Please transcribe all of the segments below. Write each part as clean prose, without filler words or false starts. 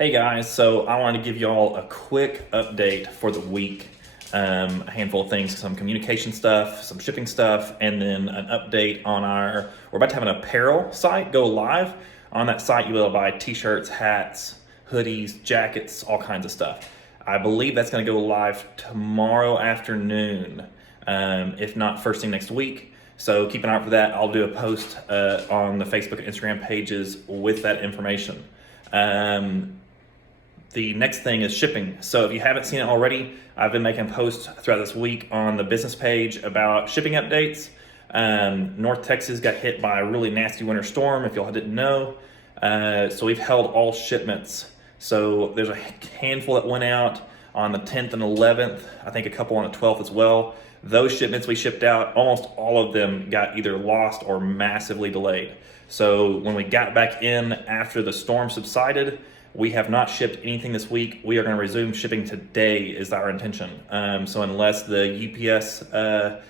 Hey guys, so I wanted to give y'all a quick update for the week. A handful of things, some communication stuff, some shipping stuff, and then an update on we're about to have an apparel site go live. On that site, you'll be able to buy t-shirts, hats, hoodies, jackets, all kinds of stuff. I believe that's gonna go live tomorrow afternoon, if not first thing next week. So keep an eye out for that. I'll do a post on the Facebook and Instagram pages with that information. The next thing is shipping. So if you haven't seen it already, I've been making posts throughout this week on the business page about shipping updates. North Texas got hit by a really nasty winter storm, if y'all didn't know. So we've held all shipments. So there's a handful that went out on the 10th and 11th, I think a couple on the 12th as well. Those shipments we shipped out, almost all of them got either lost or massively delayed. So when we got back in after the storm subsided, we have not shipped anything this week. We are going to resume shipping today is our intention. So unless the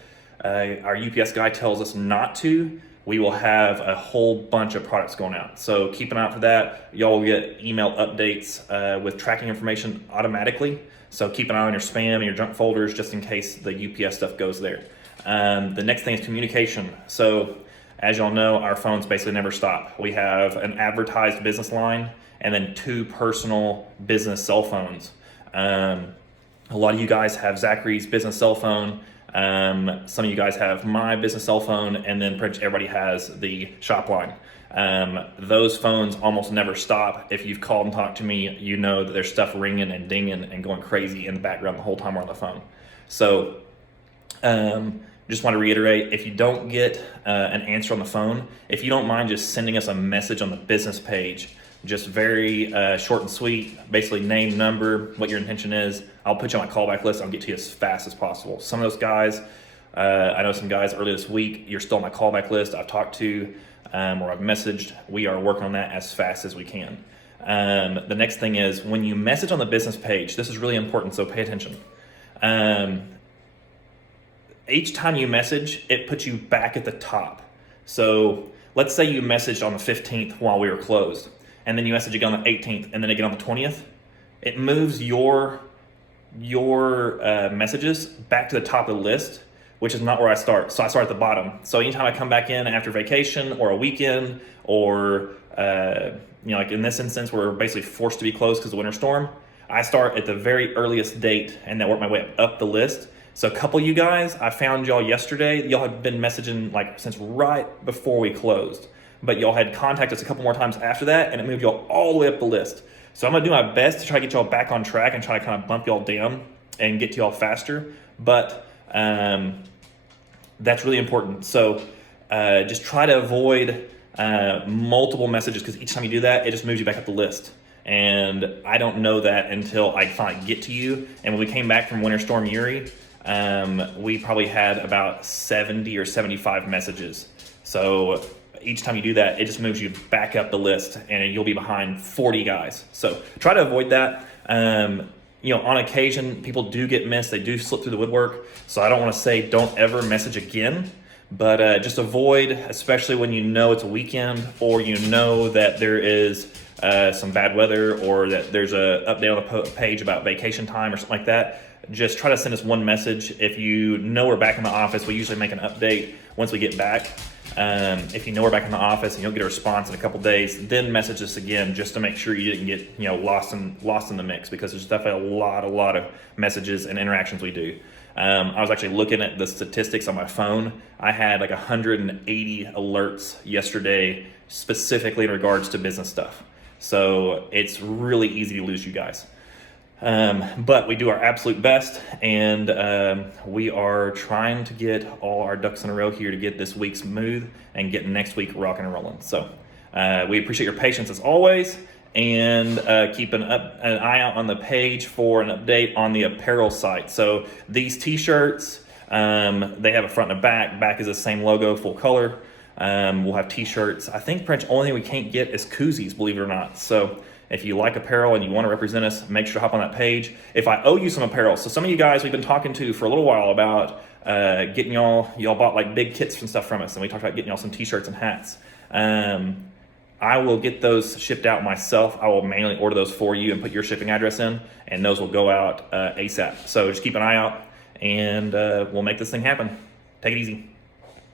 our UPS guy tells us not to, we will have a whole bunch of products going out. So keep an eye out for that. Y'all will get email updates with tracking information automatically. So keep an eye on your spam and your junk folders just in case the UPS stuff goes there. The next thing is communication. So as y'all know, our phones basically never stop. We have an advertised business line and then 2 personal business cell phones. A lot of you guys have Zachary's business cell phone. Some of you guys have my business cell phone, and then pretty much everybody has the shop line. Those phones almost never stop. If you've called and talked to me, you know that there's stuff ringing and dinging and going crazy in the background the whole time we're on the phone. So just want to reiterate, if you don't get an answer on the phone, if you don't mind just sending us a message on the business page, just very short and sweet, basically name, number, what your intention is. I'll put you on my callback list. I'll get to you as fast as possible. Some of those guys, I know some guys earlier this week, you're still on my callback list. I've talked to or I've messaged. We are working on that as fast as we can. The next thing is when you message on the business page, this is really important, so pay attention. Each time you message, it puts you back at the top. So let's say you messaged on the 15th while we were closed, and then you message again on the 18th, and then again on the 20th. It moves your messages back to the top of the list, which is not where I start. So I start at the bottom. So anytime I come back in after vacation or a weekend, or like in this instance, we're basically forced to be closed because of the winter storm, I start at the very earliest date and then work my way up the list. So a couple of you guys, I found y'all yesterday, y'all had been messaging like since right before we closed, but y'all had contacted us a couple more times after that, and it moved y'all all the way up the list. So I'm gonna do my best to try to get y'all back on track and try to kind of bump y'all down and get to y'all faster, but that's really important. So just try to avoid multiple messages, because each time you do that, it just moves you back up the list. And I don't know that until I finally get to you. And when we came back from Winter Storm Uri, we probably had about 70 or 75 messages. So each time you do that, it just moves you back up the list, and you'll be behind 40 guys. So try to avoid that. On occasion, people do get missed. They do slip through the woodwork. So I don't want to say don't ever message again, but just avoid, especially when you know it's a weekend, or you know that there is some bad weather, or that there's a update on the page about vacation time or something like that. Just try to send us one message. If you know we're back in the office, we usually make an update once we get back. If you know we're back in the office and you'll get a response in a couple days, then message us again just to make sure you didn't get lost in the mix, because there's definitely a lot of messages and interactions we do. I was actually looking at the statistics on my phone. I had like 180 alerts yesterday specifically in regards to business stuff. So it's really easy to lose you guys. But we do our absolute best, and we are trying to get all our ducks in a row here to get this week smooth and get next week rocking and rolling. So we appreciate your patience as always, and keep an eye out on the page for an update on the apparel site. So these t-shirts, they have a front and a back. Back is the same logo, full color. We'll have t-shirts. I think pretty much only thing we can't get is koozies, believe it or not. So if you like apparel and you want to represent us, make sure to hop on that page. If I owe you some apparel, so some of you guys we've been talking to for a little while about getting y'all bought like big kits and stuff from us, and we talked about getting y'all some t-shirts and hats. I will get those shipped out myself. I will manually order those for you and put your shipping address in, and those will go out ASAP. So just keep an eye out, and we'll make this thing happen. Take it easy.